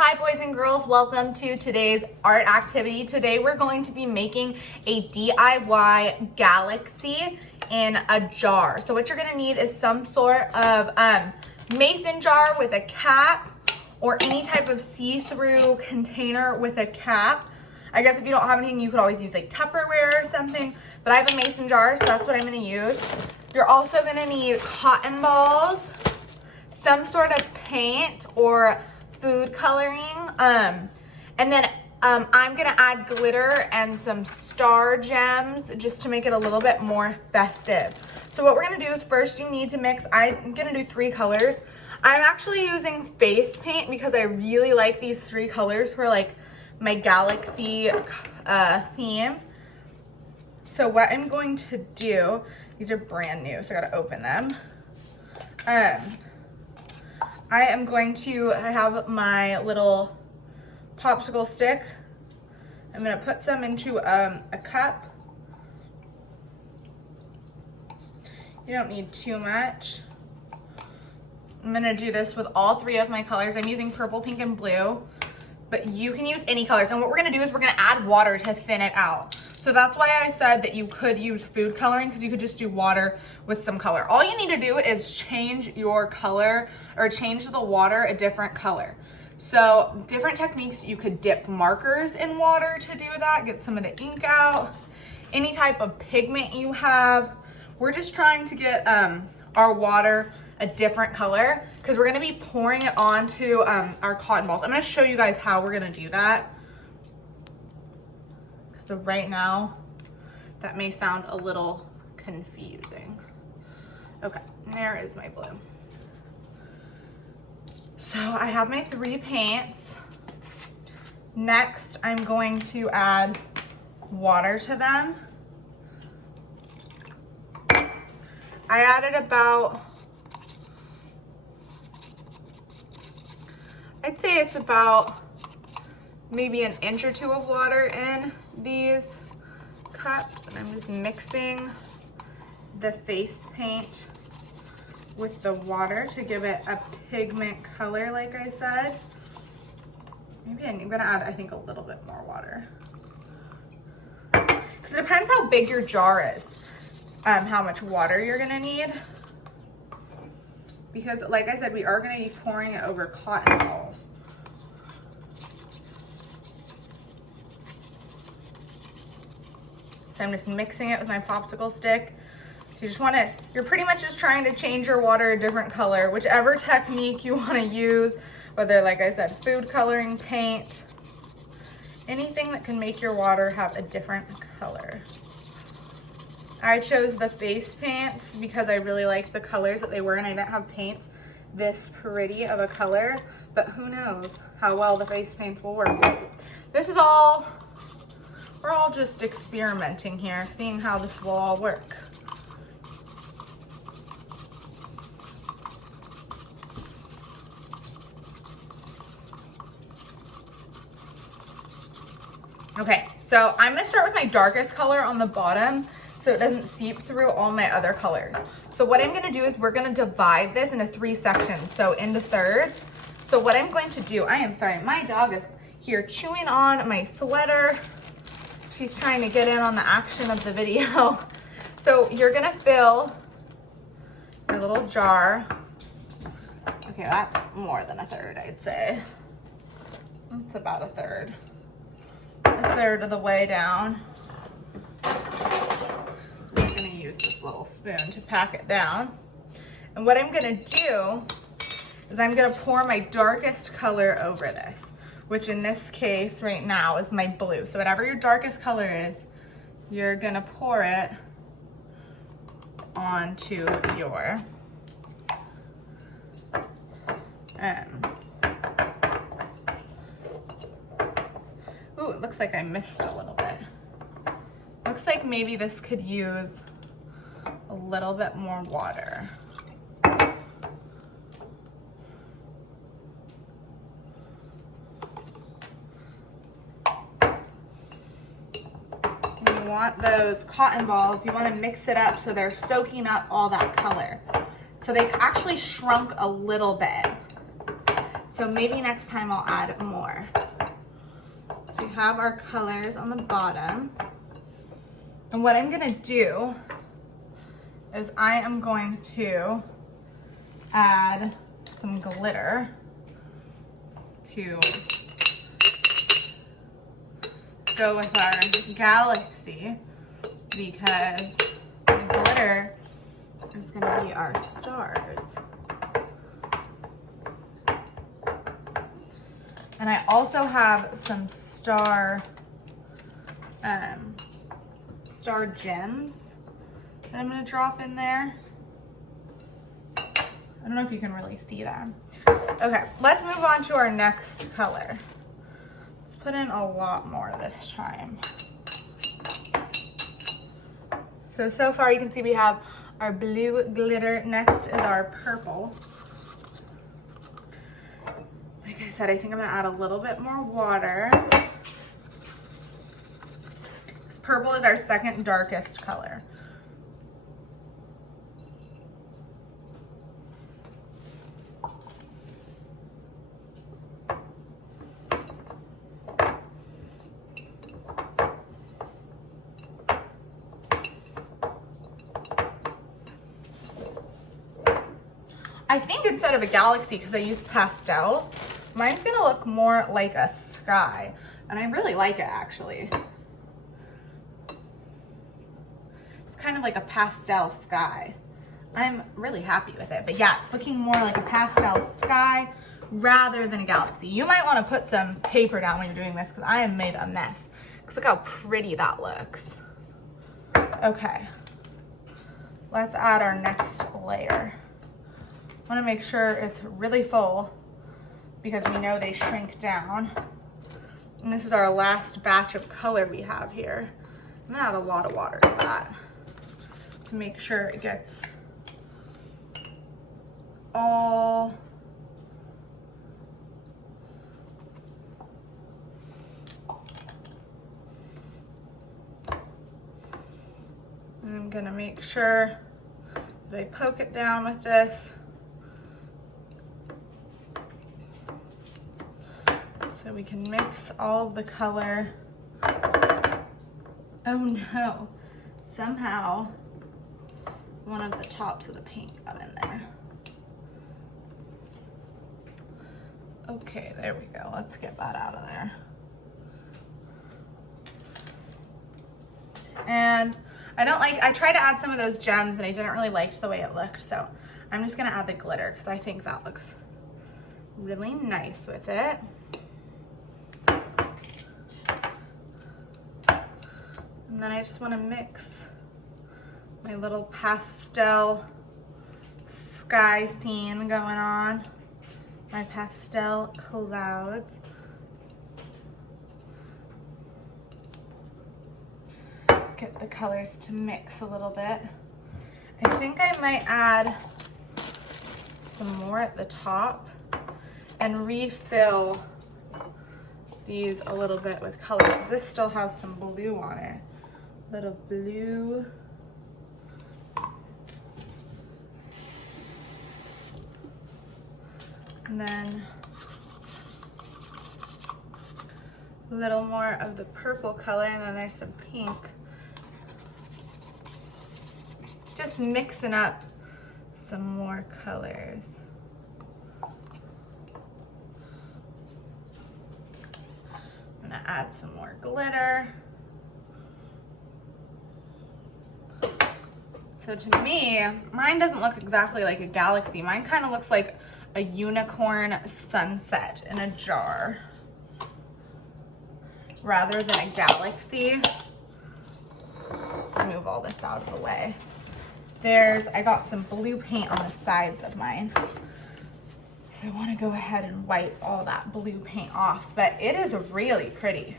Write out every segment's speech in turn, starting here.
Hi boys and girls, welcome to today's art activity. Today we're going to be making a DIY galaxy in a jar. So what you're gonna need is some sort of mason jar with a cap or any type of see-through container with a cap. I guess if you don't have anything, you could always use like Tupperware or something, but I have a mason jar, so that's what I'm gonna use. You're also gonna need cotton balls, some sort of paint or food coloring, and then I'm gonna add glitter and some star gems just to make it a little bit more festive. So what we're gonna do is first you need to mix, I'm gonna do 3 colors. I'm actually using face paint because I really like these 3 colors for like my galaxy theme. So what I'm going to do, these are brand new, so I gotta open them. I have my little popsicle stick. I'm gonna put some into a cup. You don't need too much. I'm gonna do this with all 3 of my colors. I'm using purple, pink, and blue, but you can use any colors. And what we're gonna do is we're gonna add water to thin it out. So that's why I said that you could use food coloring, because you could just do water with some color. All you need to do is change your color or change the water a different color. So different techniques, you could dip markers in water to do that, get some of the ink out, any type of pigment you have. We're just trying to get our water a different color because we're gonna be pouring it onto our cotton balls. I'm gonna show you guys how we're gonna do that. So right now, that may sound a little confusing. Okay, there is my blue. So I have my 3 paints. Next, I'm going to add water to them. I added about, I'd say it's about maybe an inch or 2 of water in these cups, and I'm just mixing the face paint with the water to give it a pigment color, like I said. Maybe I'm gonna add, I think, a little bit more water. Because it depends how big your jar is, how much water you're gonna need. Because like I said, we are gonna be pouring it over cotton balls. So I'm just mixing it with my popsicle stick. So you just wanna, you're pretty much just trying to change your water a different color, whichever technique you wanna use, whether, like I said, food coloring, paint, anything that can make your water have a different color. I chose the face paints because I really liked the colors that they were, and I didn't have paints this pretty of a color, but who knows how well the face paints will work. This is all, we're all just experimenting here, seeing how this will all work. Okay, so I'm gonna start with my darkest color on the bottom so it doesn't seep through all my other colors. So what I'm gonna do is we're gonna divide this into 3 sections, so into thirds. So what I'm going to do, my dog is here chewing on my sweater. She's trying to get in on the action of the video. So you're gonna fill your little jar. Okay, that's more than a third, I'd say. That's about a third. A third of the way down. I'm just gonna use this little spoon to pack it down. And what I'm gonna do is I'm gonna pour my darkest color over this, which in this case right now is my blue. So whatever your darkest color is, you're gonna pour it onto your ooh, it looks like I missed a little bit. Looks like maybe this could use a little bit more water. You want those cotton balls, you want to mix it up so they're soaking up all that color. So they actually shrunk a little bit. So maybe next time I'll add more. So we have our colors on the bottom. And what I'm gonna do is I am going to add some glitter to go with our galaxy, because the glitter is gonna be our stars. And I also have some star gems that I'm gonna drop in there. I don't know if you can really see them. Okay, let's move on to our next color. Let's put in a lot more this time. So far you can see we have our blue glitter. Next is our purple. Like I said, I think I'm gonna add a little bit more water. This purple is our second darkest color. I think instead of a galaxy, because I used pastels, mine's gonna look more like a sky. And I really like it, actually. It's kind of like a pastel sky. I'm really happy with it. But yeah, it's looking more like a pastel sky rather than a galaxy. You might want to put some paper down when you're doing this, because I have made a mess. Because look how pretty that looks. Okay. Let's add our next layer. I want to make sure it's really full, because we know they shrink down. And this is our last batch of color we have here. I'm gonna add a lot of water to that to make sure it gets all and I'm gonna make sure that I poke it down with this. So we can mix all of the color. Oh no, somehow one of the tops of the paint got in there. Okay, there we go. Let's get that out of there. And I tried to add some of those gems and I didn't really like the way it looked. So I'm just gonna add the glitter because I think that looks really nice with it. And then I just want to mix my little pastel sky scene going on, my pastel clouds. Get the colors to mix a little bit. I think I might add some more at the top and refill these a little bit with color, because this still has some blue on it. Little blue. And then a little more of the purple color, and then there's some pink. Just mixing up some more colors. I'm gonna add some more glitter. So to me, mine doesn't look exactly like a galaxy. Mine kind of looks like a unicorn sunset in a jar rather than a galaxy. Let's move all this out of the way. I got some blue paint on the sides of mine. So I want to go ahead and wipe all that blue paint off, but it is really pretty.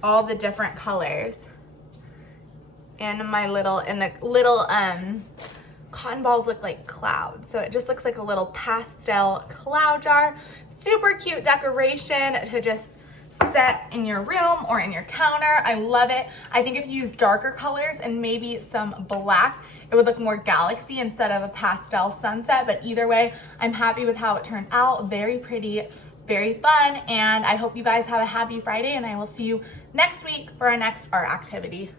All the different colors. And the little cotton balls look like clouds. So it just looks like a little pastel cloud jar. Super cute decoration to just set in your room or in your counter. I love it. I think if you use darker colors and maybe some black, it would look more galaxy instead of a pastel sunset. But either way, I'm happy with how it turned out. Very pretty, very fun, and I hope you guys have a happy Friday, and I will see you next week for our next art activity.